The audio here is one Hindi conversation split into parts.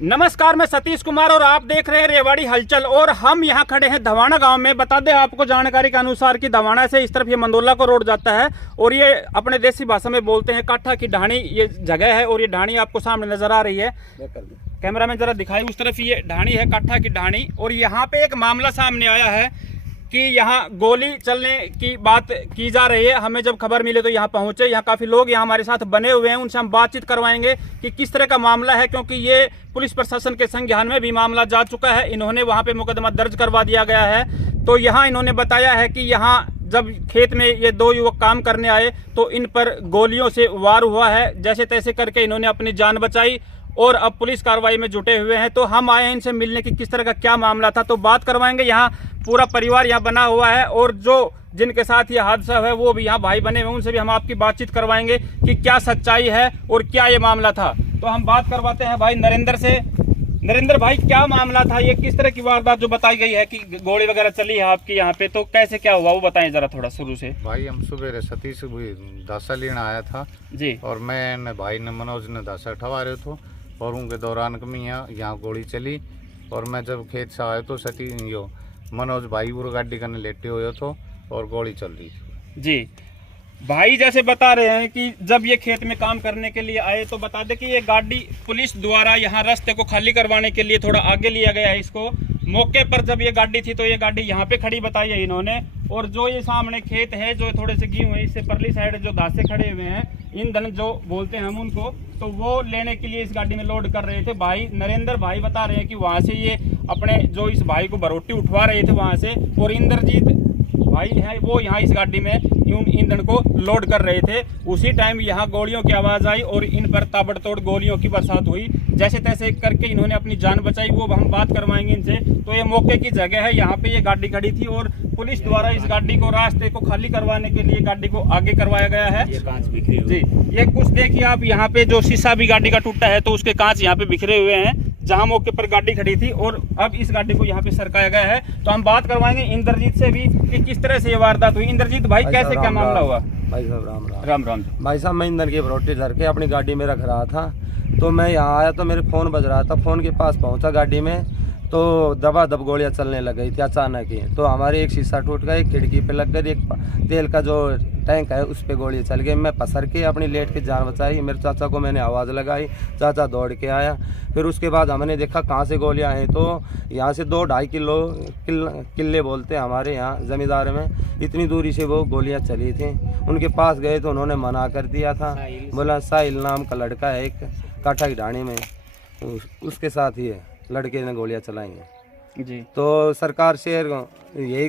नमस्कार, मैं सतीश कुमार और आप देख रहे हैं रेवाड़ी हलचल। और हम यहाँ खड़े हैं धवाना गांव में। बता दें आपको जानकारी के अनुसार कि धवाना से इस तरफ ये मंदोला को रोड जाता है और ये अपने देसी भाषा में बोलते हैं काठा की ढाणी ये जगह है। और ये ढाणी आपको सामने नजर आ रही है, कैमरा में जरा दिखाई, उस तरफ ये ढाणी है, काठा की ढाणी। और यहाँ पे एक मामला सामने आया है कि यहाँ गोली चलने की बात की जा रही है। हमें जब खबर मिले तो यहाँ पहुंचे। यहाँ काफ़ी लोग यहाँ हमारे साथ बने हुए हैं, उनसे हम बातचीत करवाएंगे कि किस तरह का मामला है, क्योंकि ये पुलिस प्रशासन के संज्ञान में भी मामला जा चुका है। इन्होंने वहाँ पे मुकदमा दर्ज करवा दिया गया है। तो यहाँ इन्होंने बताया है कि यहाँ जब खेत में ये दो युवक काम करने आए तो इन पर गोलियों से वार हुआ है। जैसे तैसे करके इन्होंने अपनी जान बचाई और अब पुलिस कार्रवाई में जुटे हुए हैं। तो हम आए हैं इनसे मिलने की किस तरह का क्या मामला था, तो बात करवाएंगे। यहाँ पूरा परिवार यहाँ बना हुआ है और जो जिनके साथ ये हादसा है वो भी यहाँ भाई बने हुए, उनसे भी हम आपकी बातचीत करवाएंगे कि क्या सच्चाई है और क्या ये मामला था। तो हम बात करवाते हैं भाई नरेंद्र से। नरेंद्र भाई, क्या मामला था, ये किस तरह की वारदात जो बताई गई है कि गोली वगैरह चली है आपकी यहाँ पे, तो कैसे क्या हुआ वो बताएं जरा थोड़ा शुरू से। भाई हम सुबह सतीश दासा लेना आया था जी, और मैं भाई ने मनोज ने दासा ठवा रहे थे और उनके दौरान कमी यहाँ गोली चली। और मैं जब खेत से आया तो सतीश यो मनोज भाई पूरा गाड़ी करने लेटे हुए थे और गोली चल रही थी। जी भाई, जैसे बता रहे हैं कि जब ये खेत में काम करने के लिए आए तो बता दें कि ये गाड़ी पुलिस द्वारा यहाँ रास्ते को खाली करवाने के लिए थोड़ा आगे लिया गया है इसको। मौके पर जब ये गाड़ी थी तो ये गाड़ी यहाँ पे खड़ी बताई है इन्होंने। और जो ये सामने खेत है जो थोड़े से गे हुए हैं, इससे परली साइड जो धासे खड़े हुए हैं, ईंधन जो बोलते हैं हम उनको, तो वो लेने के लिए इस गाड़ी में लोड कर रहे थे। भाई नरेंद्र भाई बता रहे हैं कि वहाँ से ये अपने जो इस भाई को भरोटी उठवा रहे थे वहाँ से, और इंद्रजीत भाई है वो यहाँ इस गाड़ी में ईंधन को लोड कर रहे थे। उसी टाइम यहाँ गोलियों की आवाज़ आई और इन पर ताबड़तोड़ गोलियों की बरसात हुई। जैसे तैसे करके इन्होंने अपनी जान बचाई, वो हम बात करवाएंगे इनसे। तो ये मौके की जगह है, यहाँ पे ये गाड़ी खड़ी थी और पुलिस द्वारा इस गाड़ी को रास्ते को खाली करवाने के लिए गाड़ी को आगे करवाया गया है। ये कांच बिखरे हुए जी, ये कुछ देखिए आप, यहाँ पे जो शीशा भी गाड़ी का टूटा है तो उसके कांच यहाँ पे बिखरे हुए हैं जहाँ मौके पर गाड़ी खड़ी थी। और अब इस गाड़ी को यहाँ पे सरकाया गया है। तो हम बात करवाएंगे इंद्रजीत से भी कि किस तरह से ये वारदात हुई। इंद्रजीत भाई, कैसे क्या मामला हुआ? भाई साहब राम राम। राम राम। भाई साहब, मैं ईंधन की भरोटी धर के अपनी गाड़ी में रख रहा था, तो मैं यहाँ आया तो मेरे फ़ोन बज रहा था। फ़ोन के पास पहुँचा गाड़ी में तो दबादब गोलियाँ चलने लग गई थी अचानक ही। तो हमारे एक शीशा टूट गया, एक खिड़की पे लग गई, एक तेल का जो टैंक है उस पे गोली चल गई। मैं पसर के अपनी लेट के जान बचाई। मेरे चाचा को मैंने आवाज़ लगाई, चाचा दौड़ के आया। फिर उसके बाद हमने देखा कहाँ से गोलियाँ हैं, तो यहाँ से 2-2.5 किले बोलते हैं हमारे यहाँ ज़मींदार में, इतनी दूरी से वो गोलियाँ चली थी। उनके पास गए तो उन्होंने मना कर दिया था, बोला साहिल नाम का लड़का है एक काठा की ढाणी में, उसके साथ ही है लड़के ने गोलियां चलाई हैं जी। तो सरकार से यही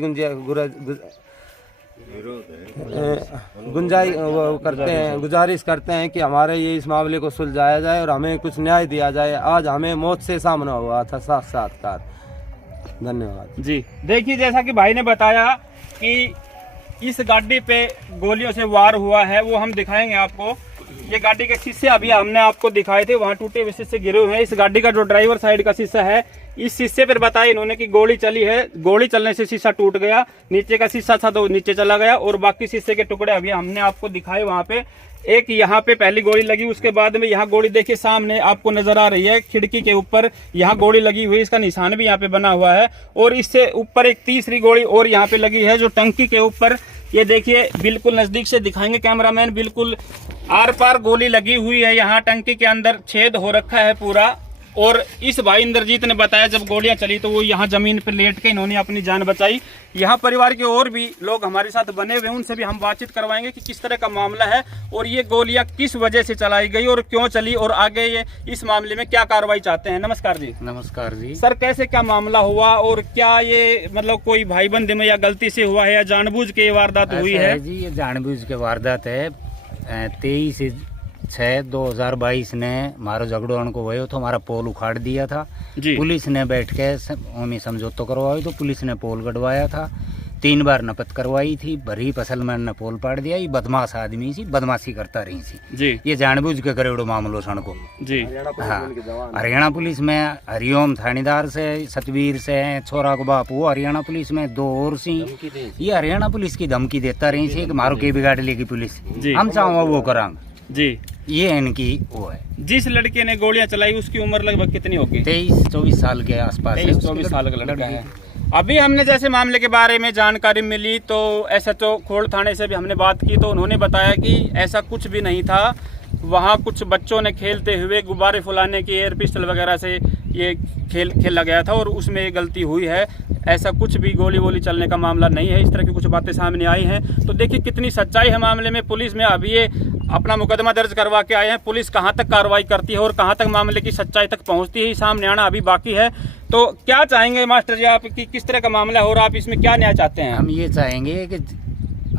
गुजारिश करते हैं कि हमारे ये इस मामले को सुलझाया जाए और हमें कुछ न्याय दिया जाए। आज हमें मौत से सामना हुआ था साक्षात्कार। धन्यवाद जी। देखिए, जैसा कि भाई ने बताया कि इस गाड़ी पे गोलियों से वार हुआ है, वो हम दिखाएंगे आपको। ये गाड़ी के शीशे अभी हमने आपको दिखाए थे, वहाँ टूटे हुए शीशे गिरे हुए हैं। इस गाड़ी का जो ड्राइवर साइड का शीशा है, इस शीशे पर बताया इन्होंने कि गोली चली है, गोली चलने से शीशा टूट गया। नीचे का शीशा था तो नीचे चला गया और बाकी शीशे के टुकड़े अभी हमने आपको दिखाए। वहाँ पे एक यहाँ पे पहली गोली लगी, उसके बाद में यहाँ गोली देखिए सामने आपको नजर आ रही है, खिड़की के ऊपर यहाँ गोली लगी हुई, इसका निशान भी यहाँ पे बना हुआ है। और इससे ऊपर एक तीसरी गोली और यहाँ पे लगी है जो टंकी के ऊपर, ये देखिए बिल्कुल नजदीक से दिखाएंगे कैमरामैन, बिल्कुल आर पार गोली लगी हुई है। यहाँ टंकी के अंदर छेद हो रखा है पूरा। और इस भाई इंद्रजीत ने बताया जब गोलियां चली तो वो यहाँ जमीन पर लेट के इन्होंने अपनी जान बचाई। यहाँ परिवार के और भी लोग हमारे साथ बने हुए हैं, उनसे भी हम बातचीत करवाएंगे कि किस तरह का मामला है और ये गोलियां किस वजह से चलाई गई और क्यों चली और आगे ये इस मामले में क्या कार्रवाई चाहते हैं। नमस्कार जी। नमस्कार जी। सर, कैसे क्या मामला हुआ और क्या ये मतलब कोई भाई बंधे में या गलती से हुआ है या जानबूझ के ये वारदात हुई है? जी, ये जानबूझ के वारदात है। 23/6/2022 ने हमारा झगड़ो उनको भयो तो हमारा पोल उखाड़ दिया था जी। पुलिस ने बैठ के समझौता करवाई तो पुलिस ने पोल गड़वाया था। 3 बार नपत करवाई थी, भरी फसल में ने पोल पाड़ दिया। ये बदमाश आदमी सी, बदमाशी करता रही सी जी। ये जानबूझ के करेड़ो मामलो सन को जी। हाँ, हरियाणा पुलिस में हरिओम थानेदार से, सतवीर से, छोरा को बाप वो हरियाणा पुलिस में 2 और सी। ये हरियाणा पुलिस की धमकी देता रही सी कि मारो के बिगाड़ लेगी पुलिस, हम चाहो वो करांगे जी। ये इनकी वो है। जिस लड़के ने गोलियां चलाई उसकी उम्र लगभग कितनी होगी? 23-24 साल के आसपास है। 23-24 साल का लड़का है। अभी हमने जैसे मामले के बारे में जानकारी मिली तो SHO खोड़ थाने से भी हमने बात की, तो उन्होंने बताया कि ऐसा कुछ भी नहीं था। वहाँ कुछ बच्चों ने खेलते हुए गुब्बारे फुलाने की एयर पिस्टल वगैरह से ये खेला गया था और उसमें गलती हुई है। ऐसा कुछ भी गोली वोली चलने का मामला नहीं है। इस तरह की कुछ बातें सामने आई हैं। तो देखिए कितनी सच्चाई है मामले में। पुलिस में अभी ये अपना मुकदमा दर्ज करवा के आए हैं। पुलिस कहाँ तक कार्रवाई करती है और कहाँ तक मामले की सच्चाई तक पहुँचती है, सामने आना अभी बाकी है। तो क्या चाहेंगे मास्टर जी आप कि किस तरह का मामला है और आप इसमें क्या न्याय चाहते हैं? हम ये चाहेंगे कि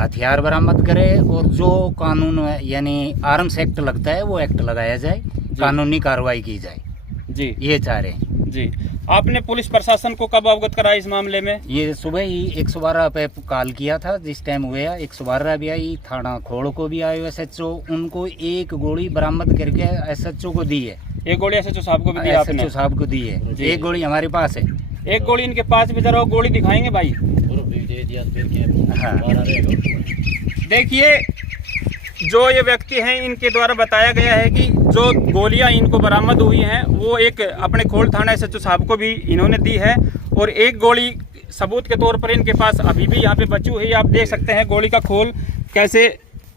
हथियार बरामद करे और जो कानून यानी आर्म्स एक्ट लगता है वो एक्ट लगाया जाए, कानूनी कार्रवाई की जाए जी, ये चाह रहे हैं जी। आपने पुलिस प्रशासन को कब अवगत कराया इस मामले में? ये सुबह ही 112 पे कॉल किया था। जिस टाइम हुआ 112 भी आई, थाना खोड़ को भी आए SHO, उनको एक गोली बरामद करके SHO को दी है। एक गोली SHO साहब को भी दी आपने? SHO साहब को दी है। एक गोली हमारे पास है। एक गोली इनके पास भी, जरा वो गोली दिखाएंगे भाई। हाँ। देखिए जो ये व्यक्ति हैं इनके द्वारा बताया गया है कि जो गोलियां इनको बरामद हुई हैं वो एक अपने खोड़ थाना SHO साहब को भी इन्होंने दी है और एक गोली सबूत के तौर पर इनके पास अभी भी यहाँ पे बची हुई है। आप देख सकते हैं गोली का खोल कैसे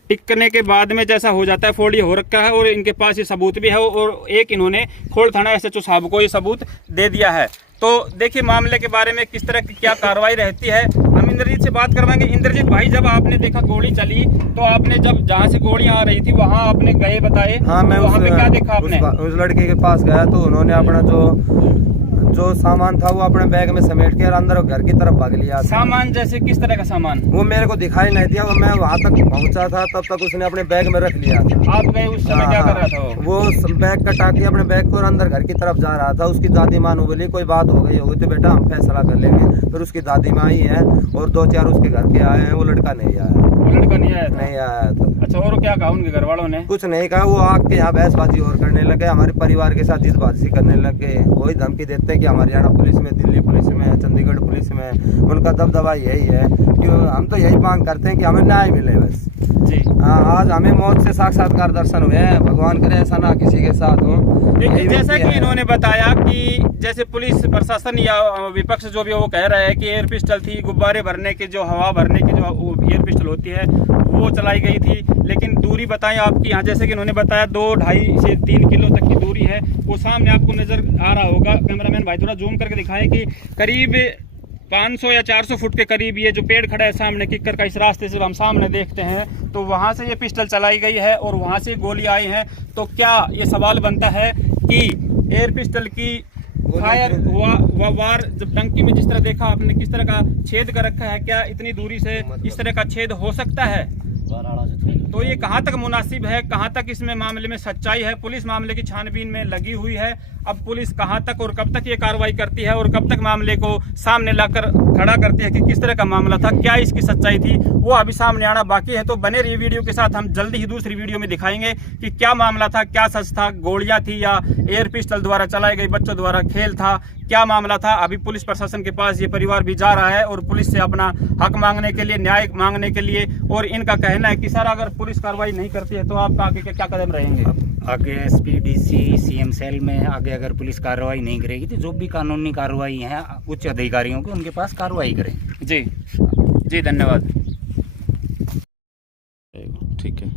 टिकने के बाद में जैसा हो जाता है, फोड़ी हो रखा है और इनके पास ये सबूत भी है और एक इन्होंने खोड़ थाना SHO साहब को ये सबूत दे दिया है। तो देखिए मामले के बारे में किस तरह की क्या कार्रवाई रहती है। हम इंद्रजीत से बात करवाएंगे। इंद्रजीत भाई, जब आपने देखा गोली चली तो आपने जब जहाँ से गोली आ रही थी वहाँ आपने गए बताए? हाँ, मैं वहाँ पे क्या देखा आपने? उस लड़के के पास गया तो उन्होंने अपना जो सामान था वो अपने बैग में समेट के और अंदर घर की तरफ भाग लिया। सामान जैसे किस तरह का सामान? वो मेरे को दिखाई नहीं दिया और मैं वहाँ तक पहुँचा था तब तक उसने अपने बैग में रख लिया था। आप गए उस समय क्या कर रहा था वो बैग कटा के अपने बैग को अंदर घर की तरफ जा रहा था। उसकी दादी माँ ने बोली कोई बात हो गई होगी तो बेटा हम फैसला कर लेंगे। फिर उसकी दादी माँ ही है और 2-4 उसके घर के आए हैं। वो लड़का नहीं आया। वो लड़का नहीं आया था? नहीं आया था। अच्छा, और क्या कहा उनके घर वालों ने? कुछ नहीं कहा। वो आके यहाँ बहसबाजी और करने लगे, हमारे परिवार के साथ जिदबाजी करने लगे। वही धमकी देते हैं कि हम हरियाणा पुलिस में, दिल्ली पुलिस में, चंडीगढ़ पुलिस में। उनका दबदबा यही है कि हम तो यही मांग करते हैं कि हमें न्याय मिले बस जी। आज हमें मौत से साक्षात्कार दर्शन हुए हैं। भगवान करे ऐसा ना किसी के साथ हो। देखिए जैसा कि इन्होंने बताया कि जैसे पुलिस प्रशासन या विपक्ष जो भी वो कह रहा है कि एयर पिस्टल थी, गुब्बारे भरने की जो हवा भरने की जो एयर पिस्टल होती है वो चलाई गई थी। लेकिन दूरी बताएं आपकी यहाँ, जैसे कि इन्होंने बताया 2-2.5 से 3 किलो तक की दूरी है। वो सामने आपको नजर आ रहा होगा। कैमरामैन भाई थोड़ा जूम करके दिखाएं कि करीब 500 या 400 फुट के करीब ये जो पेड़ खड़ा है सामने किक्कर का, इस रास्ते से हम सामने देखते हैं तो वहाँ से ये पिस्टल चलाई गई है और वहाँ से गोली आई है। तो क्या ये सवाल बनता है कि एयर पिस्टल की फायर वार जब टंकी में जिस तरह देखा आपने किस तरह का छेद कर रखा है, क्या इतनी दूरी से इस तरह का छेद हो सकता है? तो ये कहाँ तक मुनासिब है, कहाँ तक इसमें मामले में सच्चाई है? पुलिस मामले की छानबीन में लगी हुई है। अब पुलिस कहाँ तक और कब तक ये कार्रवाई करती है और कब तक मामले को सामने लाकर खड़ा करती है कि किस तरह का मामला था, क्या इसकी सच्चाई थी, वो अभी सामने आना बाकी है। तो बने रहिए वीडियो के साथ। हम जल्दी ही दूसरी वीडियो में दिखाएंगे कि क्या मामला था, क्या सच था, गोलियां थी या एयर पिस्टल द्वारा चलाई गई बच्चों द्वारा खेल था, क्या मामला था। अभी पुलिस प्रशासन के पास ये परिवार भी जा रहा है और पुलिस से अपना हक मांगने के लिए, न्याय मांगने के लिए। और इनका कहना है कि सर अगर पुलिस कार्रवाई नहीं करती है तो आपका आगे के क्या कदम रहेंगे? आगे SP DC CM सेल में आगे अगर पुलिस कार्रवाई नहीं करेगी तो जो भी कानूनी कार्रवाई है उच्च अधिकारियों की उनके पास कार्रवाई करें। जी जी, धन्यवाद। ठीक है।